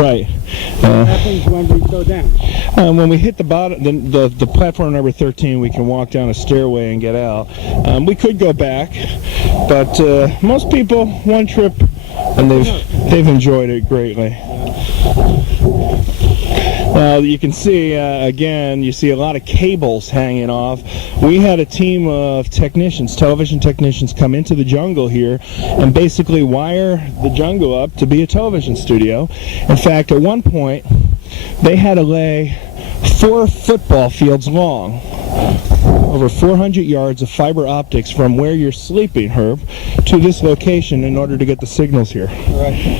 Right. What happens when we go down? When we hit the bottom, the platform number 13, we can walk down a stairway and get out. We could go back, but most people, one trip, and they've enjoyed it greatly. You can see, again, you see a lot of cables hanging off. We had a team of technicians, television technicians, come into the jungle here and basically wire the jungle up to be a television studio. In fact, at one point, they had to lay 4 football fields long, over 400 yards of fiber optics from where you're sleeping, Herb, to this location in order to get the signals here. Right.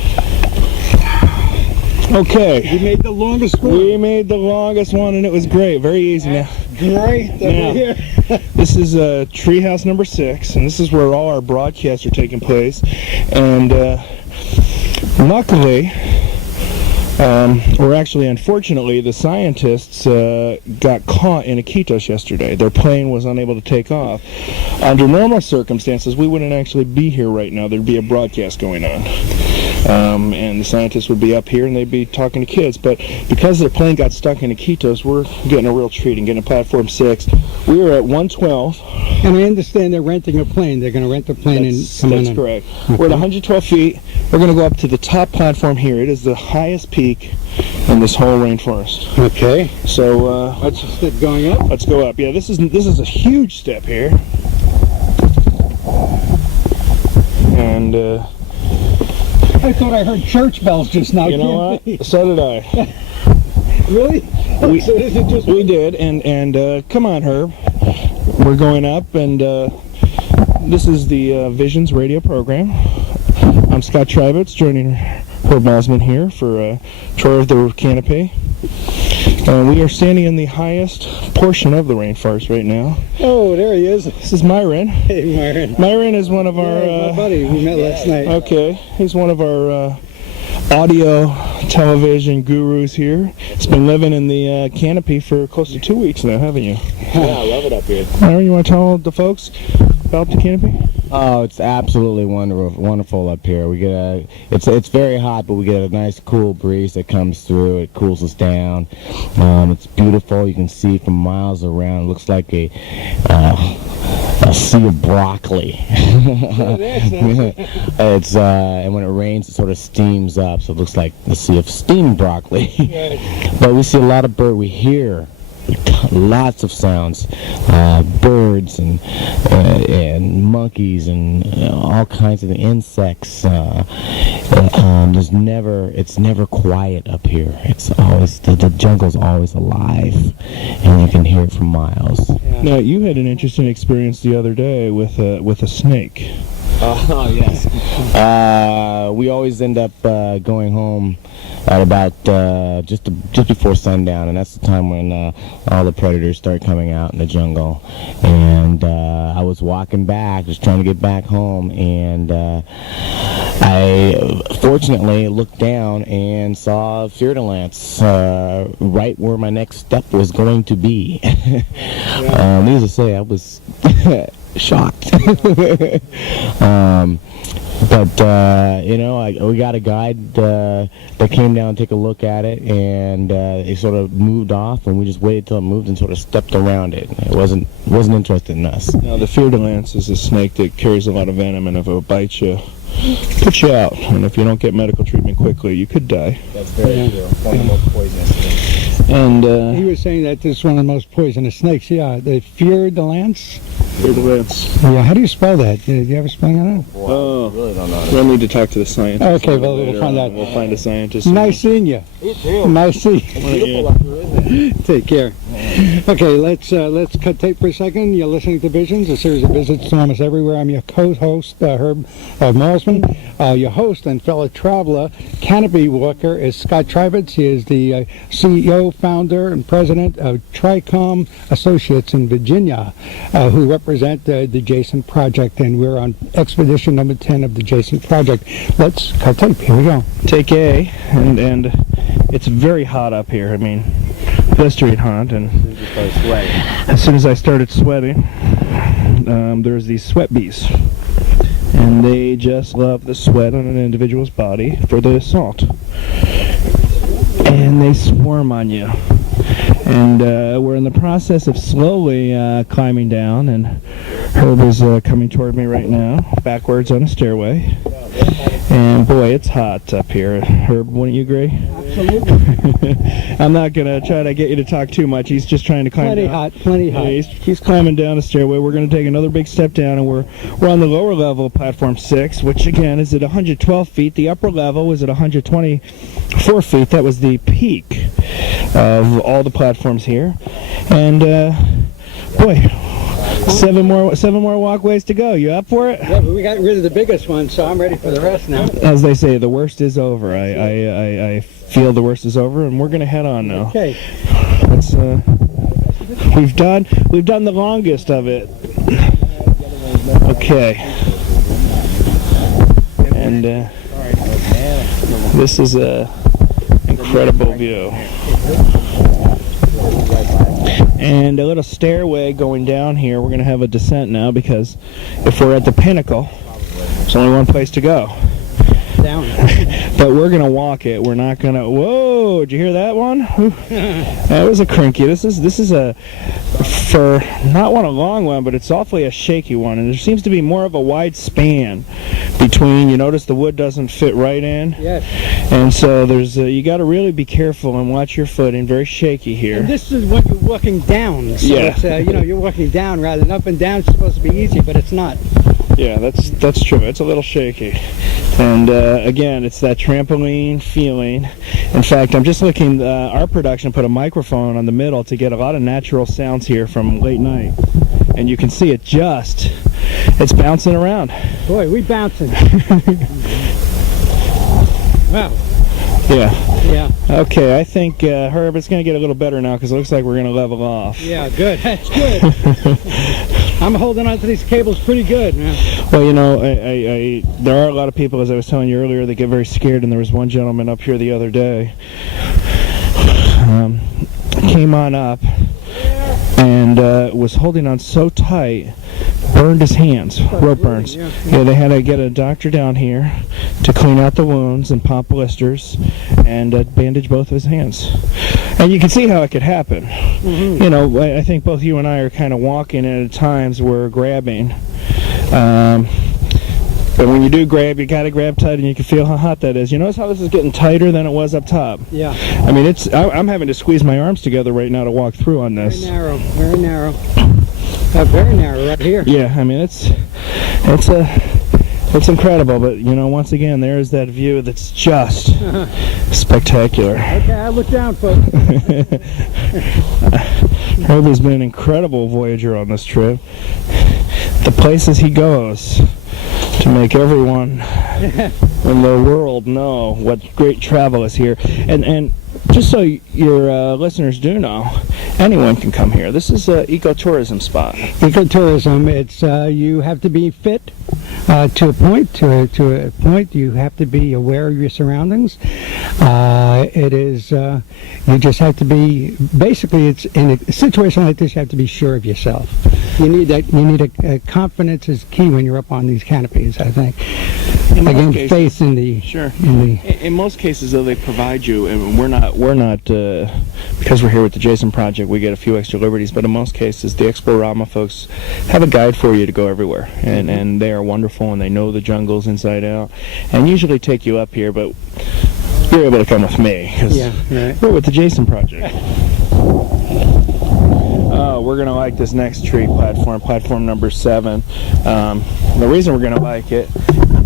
Okay. We made the longest one. We made the longest one, and it was great. Very easy now. Great. Now, Here. this is treehouse number 6, and this is where all our broadcasts are taking place. And luckily, or actually unfortunately, the scientists got caught in Iquitos yesterday. Their plane was unable to take off. Under normal circumstances, we wouldn't actually be here right now. There'd be a broadcast going on. And the scientists would be up here and they'd be talking to kids. But because their plane got stuck in Iquitos, we're getting a real treat and getting a platform 6. We are at 112. And I understand they're renting a plane. They're going to rent a plane and come in. That's correct. We're at 112 feet. We're going to go up to the top platform here. It is the highest peak in this whole rainforest. Okay. So let's step going up. Let's go up. Yeah, this is a huge step here. And I thought I heard church bells just now. You know what? So did I. Really? So it isn't just we did, and come on, Herb. We're going up, and this is the Visions radio program. I'm Scott Trivitz, joining Herb Malsman here for a tour of the canopy. We are standing in the highest portion of the rainforest right now. Oh, there he is. This is Myron. Hey, Myron. Myron is one of our... my buddy. We met last night. Okay. He's one of our audio television gurus here. He's been living in the canopy for close to 2 weeks now, haven't you? Yeah, I love it up here. Myron, you want to tell the folks about the canopy? Oh, it's absolutely wonderful up here. We get it's very hot, but we get a nice cool breeze that comes through. It cools us down. It's beautiful. You can see from miles around. It looks like a sea of broccoli. It's and when it rains, it sort of steams up, so it looks like a sea of steamed broccoli. But we see a lot of bird. We hear lots of sounds, birds and monkeys and all kinds of insects. It's never quiet up here. It's always the jungle's always alive, and you can hear it from miles. Yeah. Now you had an interesting experience the other day with a snake. Oh yes. We always end up going home at about just before sundown, and that's the time when all the predators start coming out in the jungle. And I was walking back, just trying to get back home, and I fortunately looked down and saw Fear-to-Lance right where my next step was going to be. Needless to say, I was shocked. But we got a guide that came down to take a look at it, and it sort of moved off, and we just waited till it moved and sort of stepped around it. It wasn't interested in us. Now, the Fear-to-Lance is a snake that carries a lot of venom, and if it bites you, puts you out. And if you don't get medical treatment quickly, you could die. That's very true. One of the most poisonous snakes. And he was saying that this is one of the most poisonous snakes. Yeah, the Fear-to-Lance. Fear-to-Lance. Yeah, how do you spell that? Did you ever spell that? Well, I really don't know. We'll need to talk to the scientist. Okay, well, we'll find out. We'll find a scientist. Nice seeing you. You too. Nice seeing It's beautiful up here, isn't it? Take care. Okay, let's cut tape for a second. You're listening to Visions, a series of visits to almost everywhere. I'm your co-host, Herb Malsman. Your host and fellow traveler, canopy walker, is Scott Trivitz. He is the CEO, founder, and president of Tricom Associates in Virginia, who represent the Jason Project, and we're on expedition number 10 of the Jason Project. Let's cut tape. Here we go. Take A, and it's very hot up here. I mean, blistering hot, and as soon as I started sweating, there's these sweat bees, and they just love the sweat on an individual's body for the salt. they swarm on you. And we're in the process of slowly climbing down, and Herb is coming toward me right now, backwards on a stairway. And boy, it's hot up here. Herb, wouldn't you agree? Absolutely. I'm not going to try to get you to talk too much. He's just trying to climb Plenty down. hot, plenty hot. Yeah, he's climbing down a stairway. We're going to take another big step down, and we're on the lower level of platform 6, which again is at 112 feet. The upper level was at 124 feet. That was the peak of all the platforms here. And boy, seven more walkways to go. You up for it? Yeah, but we got rid of the biggest one, so I'm ready for the rest now. As they say, the worst is over. I feel the worst is over, and we're going to head on now. Okay. Let's, we've done the longest of it. Okay. And this is a incredible view. And a little stairway going down here. We're going to have a descent now, because if we're at the pinnacle, there's only one place to go. Down. But we're going to walk it. We're not going to... Whoa! Did you hear that one? That was a crinky. This is a... For not one a long one, but it's awfully a shaky one. And there seems to be more of a wide span between... You notice the wood doesn't fit right in? Yes. And so there's... you got to really be careful and watch your footing. Very shaky here. And this is what you're walking down. So Yeah. it's, you're walking down rather than up and down. It's supposed to be easy, but it's not. Yeah, that's true. It's a little shaky. And again, it's that trampoline feeling. In fact, I'm just looking, our production put a microphone on the middle to get a lot of natural sounds here from late night. And you can see it's bouncing around. Boy, we bouncing. Wow. Yeah. Yeah. Okay, I think, Herb, it's going to get a little better now, because it looks like we're going to level off. Yeah, good. That's good. I'm holding on to these cables pretty good, man. Well, you know, there are a lot of people, as I was telling you earlier, that get very scared, and there was one gentleman up here the other day, came on up, and was holding on so tight, burned his hands, rope burns. Yeah. Yeah, they had to get a doctor down here to clean out the wounds and pop blisters and bandage both of his hands. And you can see how it could happen. Mm-hmm. You know, I think both you and I are kind of walking, and at times we're grabbing. But when you do grab, you got to grab tight, and you can feel how hot that is. You notice how this is getting tighter than it was up top? Yeah. I mean, I'm having to squeeze my arms together right now to walk through on this. Very narrow. Very narrow. Very narrow right here. Yeah, I mean, it's incredible, but you know, once again, there's that view that's just spectacular. Okay, I look down, folks. Herb has been an incredible voyager on this trip. The places he goes to make everyone in the world know what great travel is here. And just so your listeners do know, anyone can come here. This is an ecotourism spot. Ecotourism, it's you have to be fit to a point. To a point, you have to be aware of your surroundings. It is you just have to be. Basically, it's in a situation like this, you have to be sure of yourself. You need that. You need a confidence is key when you're up on these canopies, I think. Again, faith in the. Sure. In most cases, though, they provide you, and we're not because we're here with the Jason Project, we get a few extra liberties, but in most cases, the Explorama folks have a guide for you to go everywhere, and they are wonderful, and they know the jungles inside out, and usually take you up here, but you're able to come with me, because we're with the Jason Project. Oh, we're going to like this next tree platform number 7. The reason we're going to like it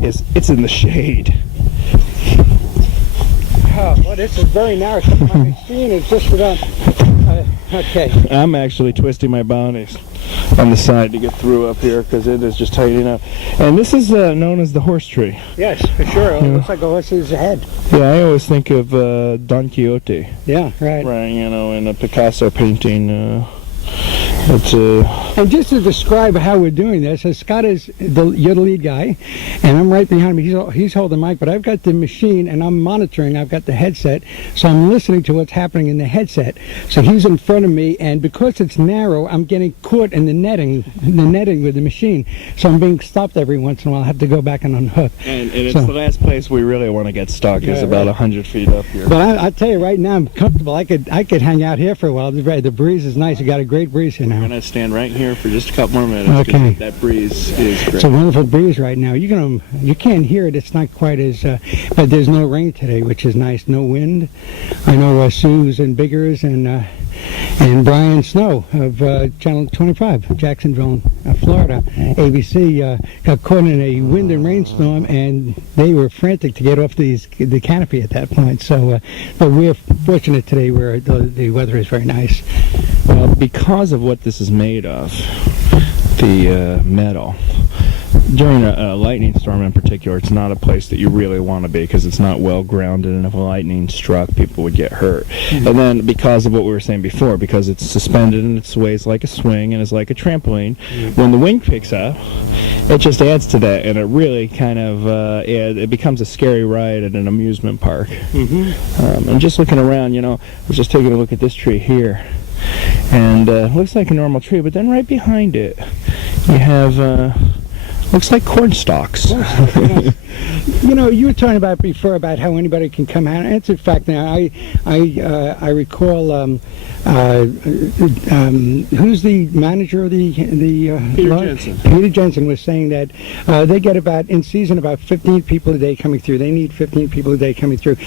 is it's in the shade. Oh, well, this is very narrow. So my machine is just about. Okay. I'm actually twisting my bounties on the side to get through up here because it is just tightening up. And this is known as the horse tree. Yes, for sure. It looks like a horse's head. Yeah, I always think of Don Quixote. Yeah, right. Right, you know, in a Picasso painting. It's And just to describe how we're doing this, Scott is you're the lead guy, and I'm right behind him. He's holding the mic, but I've got the machine and I'm monitoring. I've got the headset, so I'm listening to what's happening in the headset. So he's in front of me, and because it's narrow, I'm getting caught in the netting with the machine. So I'm being stopped every once in a while. I have to go back and unhook. and it's the last place we really want to get stuck is about 100 feet up here. But I tell you right now, I'm comfortable. I could hang out here for a while. The breeze is nice. You got a great breeze here now. We're gonna stand right here for just a couple more minutes. Okay. That breeze is great. It's a wonderful breeze right now. You can't hear it. It's not quite as, but there's no rain today, which is nice. No wind. I know Susan Biggers and Brian Snow of Channel 25, Jacksonville, Florida, ABC, got caught in a wind and rainstorm, and they were frantic to get off the canopy at that point. So, but we're fortunate today where the weather is very nice. Well, because of what this is made of, the metal, during a lightning storm in particular, it's not a place that you really want to be because it's not well grounded, and if a lightning struck, people would get hurt. Mm-hmm. And then because of what we were saying before, because it's suspended and it sways like a swing and is like a trampoline, when the wind picks up, it just adds to that, and it really kind of it becomes a scary ride at an amusement park. Mm-hmm. And just looking around, I was just taking a look at this tree here, and looks like a normal tree, but then right behind it, you have looks like corn stalks. You were talking about before about how anybody can come out. And it's a fact now. I recall who's the manager of the Peter Jensen. Peter Jensen was saying that they get about 15 people a day coming through. They need 15 people a day coming through.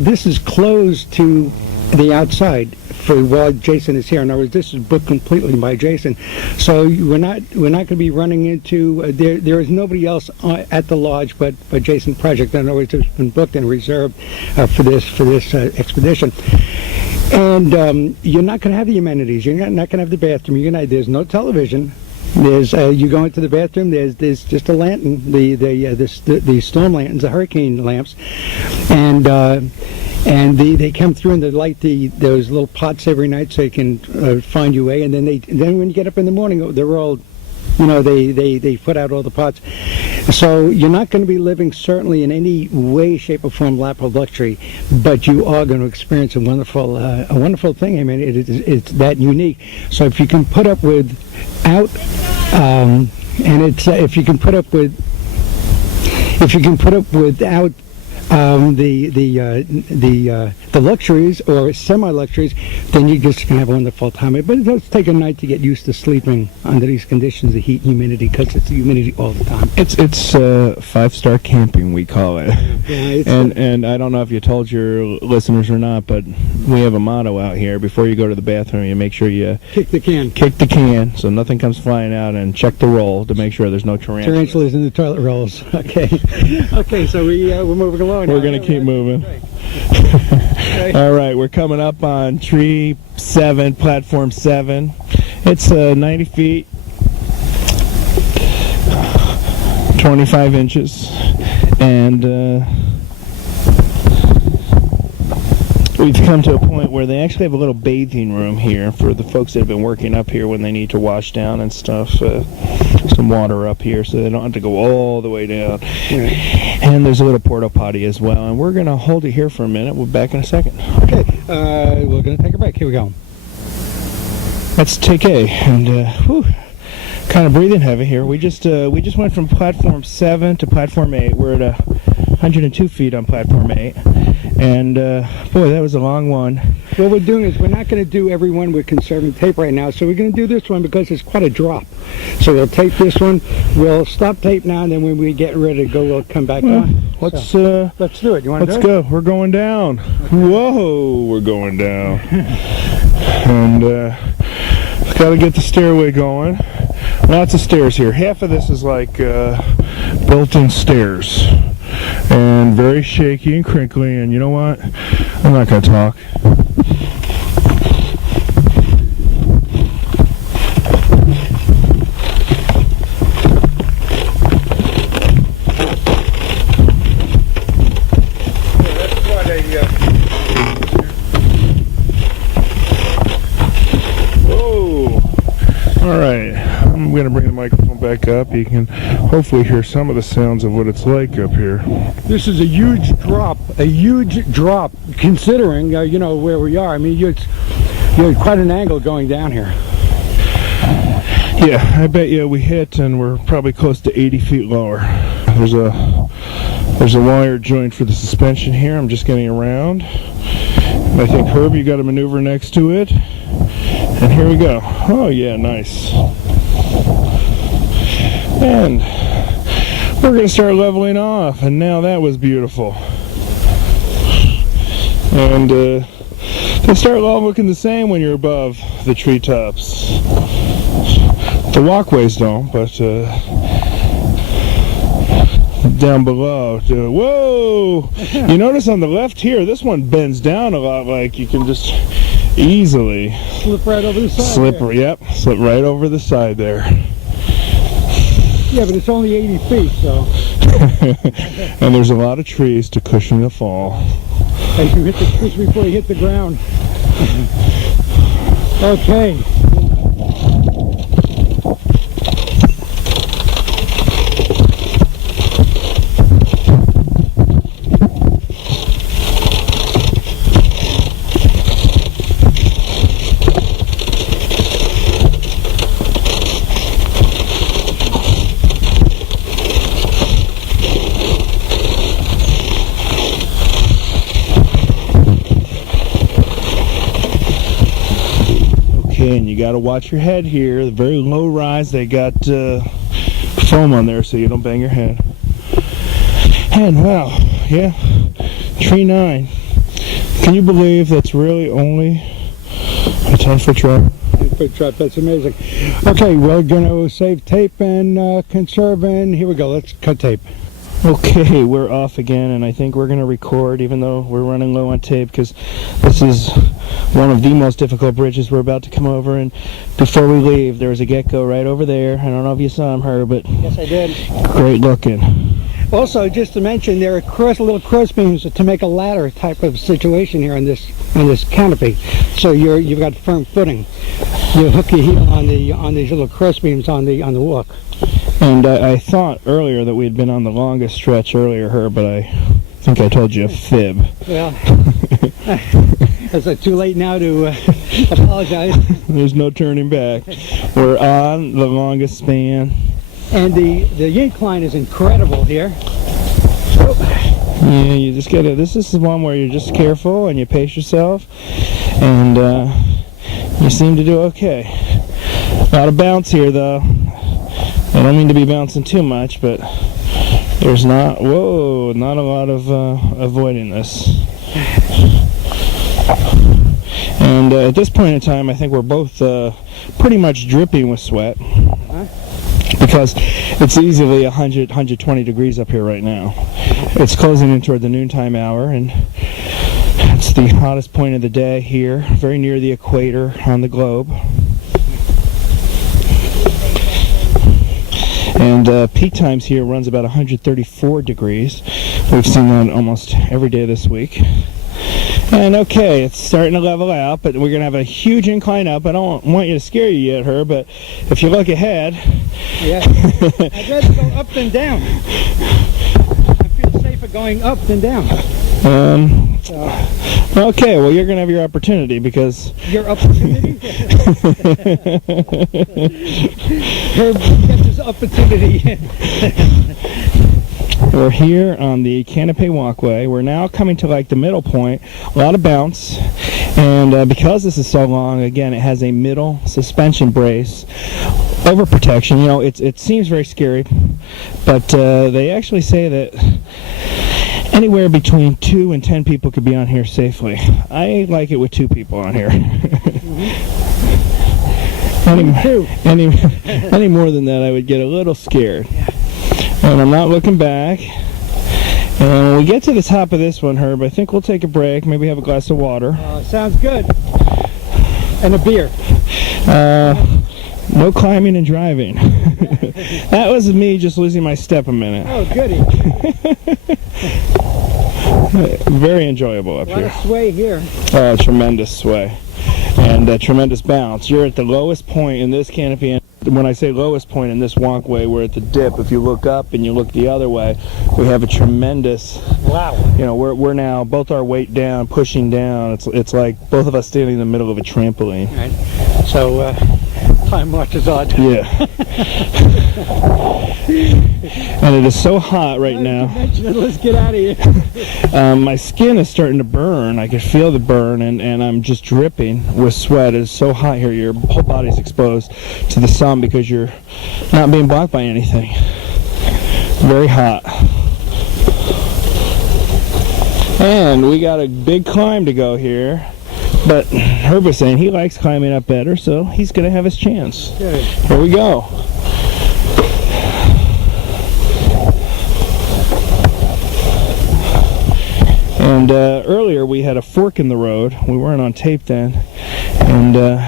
This is closed to the outside for while Jason is here. In other words, this is booked completely by Jason, so we're not going to be running into there is nobody else at the lodge but Jason Project. In other words, it's been booked and reserved for this expedition. And you're not going to have the amenities. You're not going to have the bathroom. There's no television. There's you go into the bathroom. There's just a lantern, the storm lanterns, the hurricane lamps, and they come through and they light those little pots every night so you can find your way. And then when you get up in the morning, they're all, they put out all the pots. So you're not going to be living certainly in any way, shape, or form lap of luxury, but you are going to experience a wonderful thing. I mean, it's that unique. So if you can put up without, if you can put up without the luxuries or semi-luxuries, then you're just gonna have a wonderful time. But it does take a night to get used to sleeping under these conditions of heat and humidity, because it's humidity all the time. It's 5-star camping, we call it. Yeah, and I don't know if you told your listeners or not, but we have a motto out here: before you go to the bathroom, you make sure you kick the can so nothing comes flying out, and check the roll to make sure there's no tarantulas in the toilet rolls. Okay, so we're moving along. We're going to keep moving. All right, we're coming up on Tree 7, Platform 7. It's 90 feet, 25 inches, and we've come to a point where they actually have a little bathing room here for the folks that have been working up here when they need to wash down and stuff. Some water up here so they don't have to go all the way down. Right. And there's a little porta potty as well. And we're going to hold it here for a minute. We'll be back in a second. Okay, we're going to take a break. Here we go. That's take A. And kind of breathing heavy here. We just went from Platform 7 to Platform 8. We're at 102 feet on Platform 8. And boy, that was a long one. What we're doing is we're not going to do every one with conserving tape right now, so we're going to do this one because it's quite a drop. So we'll tape this one, we'll stop tape now, and then when we get ready to go, we'll come back on. Let's do it. You want to do it? Let's go. We're going down. Okay. Whoa, we're going down. And got to get the stairway going. Lots of stairs here. Half of this is like built-in stairs. And very shaky and crinkly, and you know what? I'm not going to talk. Whoa! microphone back up, you can hopefully hear some of the sounds of what it's like up here. This is a huge drop considering, you know, where we are. I mean, you're quite an angle going down here. Yeah, I bet you we hit and we're probably close to 80 feet lower. There's a wire joint for the suspension here. I'm just getting around. I think, Herb, you got a maneuver next to it. And here we go. Oh yeah, nice. And we're going to start leveling off. And now that was beautiful. And they start all looking the same when you're above the treetops. The walkways don't, but down below. Whoa! You notice on the left here, this one bends down a lot, like you can just easily slip right over the side. Slip right over the side there. Yeah, but it's only 80 feet, so. And there's a lot of trees to cushion the fall. As you hit the trees before you hit the ground. Okay. And you got to watch your head here. The very low rise, they got foam on there so you don't bang your head. And wow, yeah, tree 9. Can you believe that's really only a 10-foot drop? 10-foot drop, that's amazing. Okay, we're going to save tape and conserve, and here we go. Let's cut tape. Okay, we're off again, and I think we're going to record even though we're running low on tape, because this is one of the most difficult bridges we're about to come over. And before we leave, there was a gecko right over there. I don't know if you saw him, Herb, but yes, I did. Great looking. Also, just to mention, there are little cross beams to make a ladder type of situation here on this canopy. So you've got firm footing. You hook your heel on these little cross beams on the walk. And I thought earlier that we had been on the longest stretch earlier, Herb, but I think I told you a fib. Well, is it too late now to apologize? There's no turning back. We're on the longest span. And the incline is incredible here. Yeah, you just gotta, this is the one where you're just careful and you pace yourself, and you seem to do okay. A lot of bounce here though. I don't mean to be bouncing too much, but there's not a lot of avoiding this. And at this point in time, I think we're both pretty much dripping with sweat. Because it's easily 100, 120 degrees up here right now. It's closing in toward the noontime hour, and it's the hottest point of the day here, very near the equator on the globe. And peak times here runs about 134 degrees. We've seen that almost every day this week. And okay, it's starting to level out, but we're going to have a huge incline up. I don't want you to scare you yet, Herb, but if you look ahead... Yeah, I'd rather go up than down. I feel safer going up than down. Okay, well, you're going to have your opportunity because... Your opportunity? Herb gets his opportunity. We're here on the canopy walkway. We're now coming to like the middle point. A lot of bounce, and because this is so long, again, it has a middle suspension brace over protection. You know, it seems very scary, but they actually say that anywhere between 2 and 10 people could be on here safely. I like it with 2 people on here. Any more than that, I would get a little scared. And I'm not looking back. And when we get to the top of this one, Herb, I think we'll take a break, maybe have a glass of water. Sounds good. And a beer. No climbing and driving. That was me just losing my step a minute. Oh, goody. Very enjoyable up here. A lot of sway here. Tremendous sway. And tremendous bounce. You're at the lowest point in this canopy, and when I say lowest point in this walkway, we're at the dip. If you look up and you look the other way, we have a tremendous, Wow. you know, we're now both our weight down, pushing down. It's like both of us standing in the middle of a trampoline. Right. So, time marches on. Yeah. And it is so hot right now. Let's get out of here. My skin is starting to burn. I can feel the burn, and I'm just dripping with sweat. It's so hot here. Your whole body's exposed to the sun because you're not being blocked by anything. Very hot. And we got a big climb to go here. But Herb was saying he likes climbing up better, so he's going to have his chance. Good. Here we go. And earlier we had a fork in the road. We weren't on tape then. And I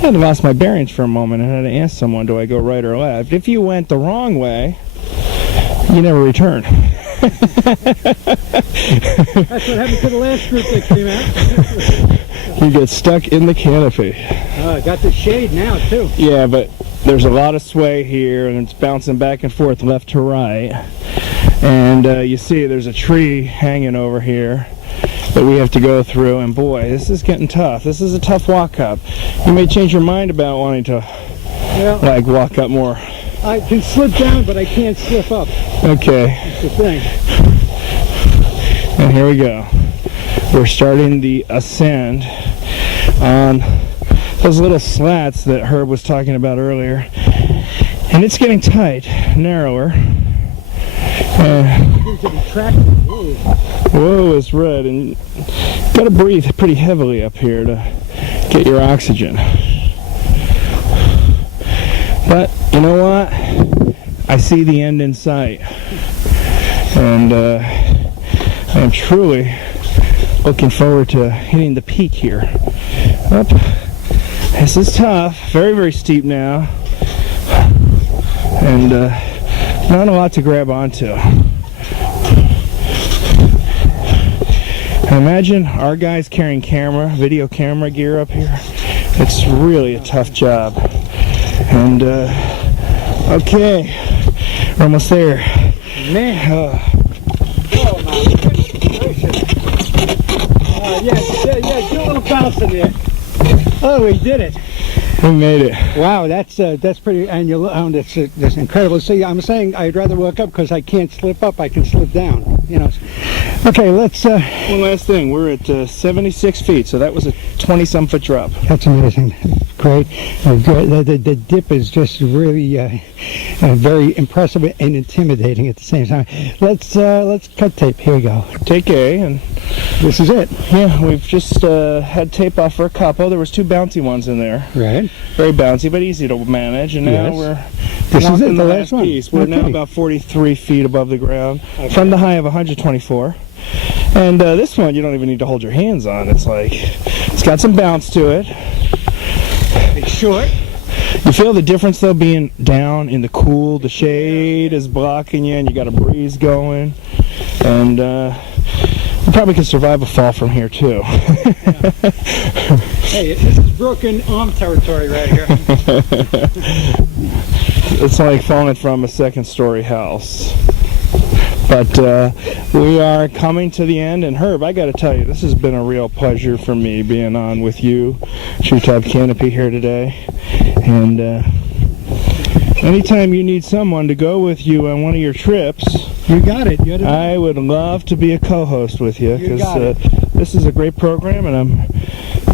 had lost my bearings for a moment and had to ask someone, do I go right or left? If you went the wrong way, you never return. That's what happened to the last group that came out. You get stuck in the canopy. Got the shade now, too. Yeah, but there's a lot of sway here, and it's bouncing back and forth left to right. And you see there's a tree hanging over here that we have to go through, and boy, this is getting tough. This is a tough walk up. You may change your mind about wanting to like walk up more. I can slip down, but I can't slip up. Okay. That's the thing. And here we go. We're starting the ascend on those little slats that Herb was talking about earlier. And it's getting tight, narrower. Whoa, it's red. And you gotta breathe pretty heavily up here to get your oxygen. But you know what? I see the end in sight. And I'm truly looking forward to hitting the peak here. Up. This is tough. Very, very steep now. And not a lot to grab onto. Imagine our guys carrying video camera gear up here. It's really a tough job. And okay, we're almost there. Man. Oh my gracious. Yeah, do a little bounce in there. Oh, we did it. We made it. Wow, that's pretty, and that's incredible. See, I'm saying I'd rather walk up because I can't slip up, I can slip down, you know. Okay, let's... One last thing, we're at 76 feet, so that was a 20-some foot drop. That's amazing. Great. The dip is just really very impressive and intimidating at the same time. Let's cut tape. Here we go. Take A, and this is it. Yeah, we've just had tape off for a couple. There was 2 bouncy ones in there. Right. Very bouncy, but easy to manage. And now this is it, the last one. Piece. We're now about 43 feet above the ground from the high of 124. And this one you don't even need to hold your hands on. It's like, it's got some bounce to it. It's short. You feel the difference though being down in the cool, the shade is blocking you and you got a breeze going. And you probably could survive a fall from here too. Hey, this is broken arm territory right here. It's like falling from a second-story house. But we are coming to the end, and Herb, I got to tell you, this has been a real pleasure for me being on with you, Treetop Canopy here today. And anytime you need someone to go with you on one of your trips, you got it. I would love to be a co-host with you, because this is a great program, and I'm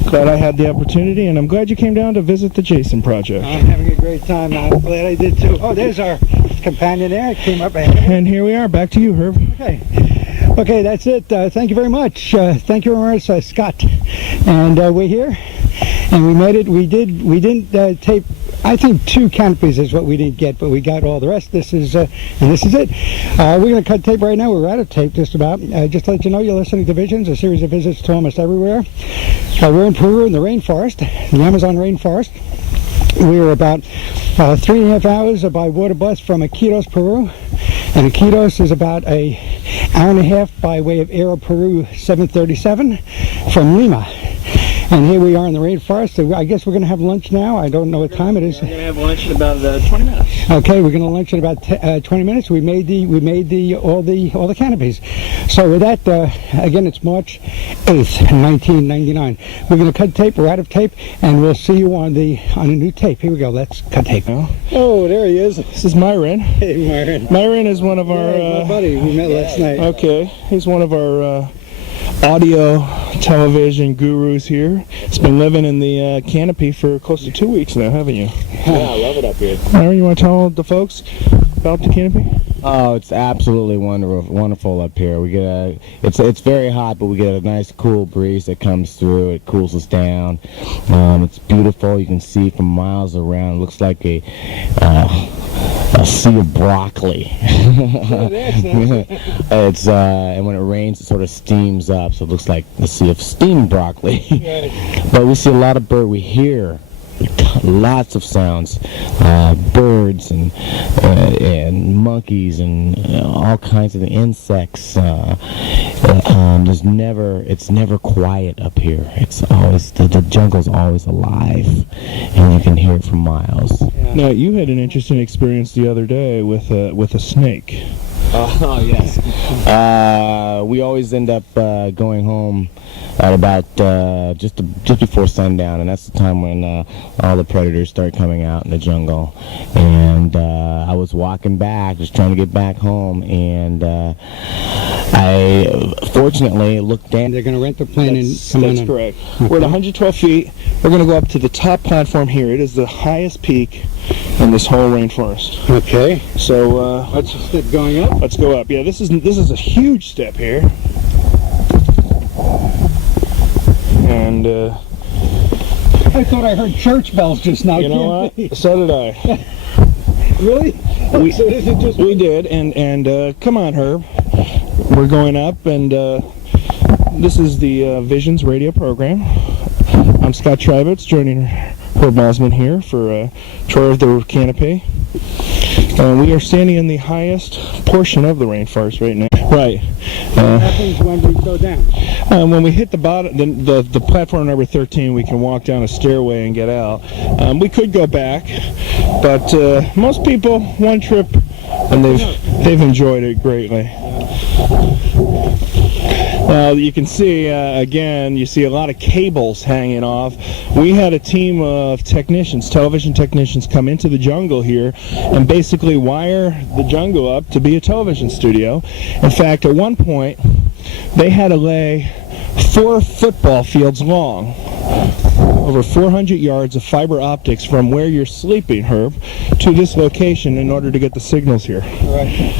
glad I had the opportunity, and I'm glad you came down to visit the Jason Project. I'm having a great time. I'm glad I did too. Oh, there's our companion there. It came up ahead. And here we are. Back to you, Herb. Okay, that's it. Thank you very much. Thank you very much, Scott. And we're here, and we made it. We didn't tape. I think 2 canopies is what we didn't get, but we got all the rest. This is and this is it. We're going to cut tape right now. We're out of tape just about. Just to let you know, you're listening to Visions, a series of visits to almost everywhere. We're in Peru in the rainforest, the Amazon rainforest. We were about 3.5 hours by water bus from Iquitos, Peru. And Iquitos is about an hour and a half by way of Aero Peru 737 from Lima. And here we are in the rainforest. So I guess we're going to have lunch now. I don't know what time it is. We're going to have lunch in about 20 minutes. Okay, we're going to lunch in about 20 minutes. We made all the canopies. So with that, again, it's March 8th, 1999. We're going to cut tape. We're out of tape, and we'll see you on a new tape. Here we go. Let's cut tape. Oh, there he is. This is Myron. Hey, Myron. Myron is one of our... my buddy. We met last night. Okay, he's one of our audio television gurus here. He's been living in the canopy for close to 2 weeks now, haven't you? Yeah, I love it up here. Myron, you want to tell the folks about the canopy? Oh, it's absolutely wonderful up here. We get it's very hot, but we get a nice cool breeze that comes through. It cools us down. It's beautiful. You can see from miles around. It looks like a sea of broccoli. It's and when it rains, it sort of steams up, so it looks like a sea of steamed broccoli. But we see a lot of bird. We hear lots of sounds, birds and monkeys and all kinds of insects. It's never quiet up here. It's always the jungle's always alive, and you can hear it from miles. Now, you had an interesting experience the other day with a snake. Oh yes. We always end up going home at about just before sundown, and that's the time when all the predators start coming out in the jungle. And I was walking back, just trying to get back home, and I fortunately looked down. They're going to rent the plane and come That's in. correct. We're at 112 feet. We're going to go up to the top platform here. It is the highest peak in this whole rainforest. Okay. So Let's step going up. let's go up. Yeah, this is a huge step here. And I thought I heard church bells just now. you know what? So did I. Really? So this is just... We did, and come on, Herb. We're going up, and this is the Visions radio program. I'm Scott Trivitz, joining Herb Malsman here for a tour of the canopy. We are standing in the highest portion of the rainforest right now. Right. What happens when we go down? When we hit the bottom, the platform number 13, we can walk down a stairway and get out. We could go back, but most people, one trip, and they've enjoyed it greatly. You can see, again, you see a lot of cables hanging off. We had a team of technicians, television technicians, come into the jungle here and basically wire the jungle up to be a television studio. In fact, at one point, they had to lay 4 football fields long, over 400 yards of fiber optics from where you're sleeping, Herb, to this location in order to get the signals here. Right.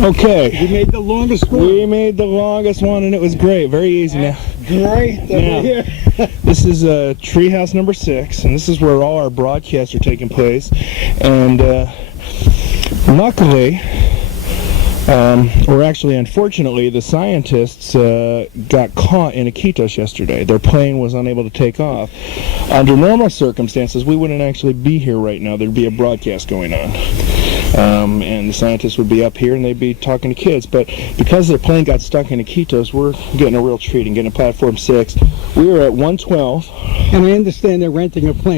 Okay. We made the longest one. We made the longest one, and it was great. Very easy. Now, Great. Now, Here. this is treehouse number 6, and this is where all our broadcasts are taking place. And luckily, or actually unfortunately, the scientists got caught in Iquitos yesterday. Their plane was unable to take off. Under normal circumstances, we wouldn't actually be here right now. There'd be a broadcast going on. And the scientists would be up here and they'd be talking to kids. But because their plane got stuck in Iquitos, we're getting a real treat and getting a platform 6. We are at 112. And I understand they're renting a plane.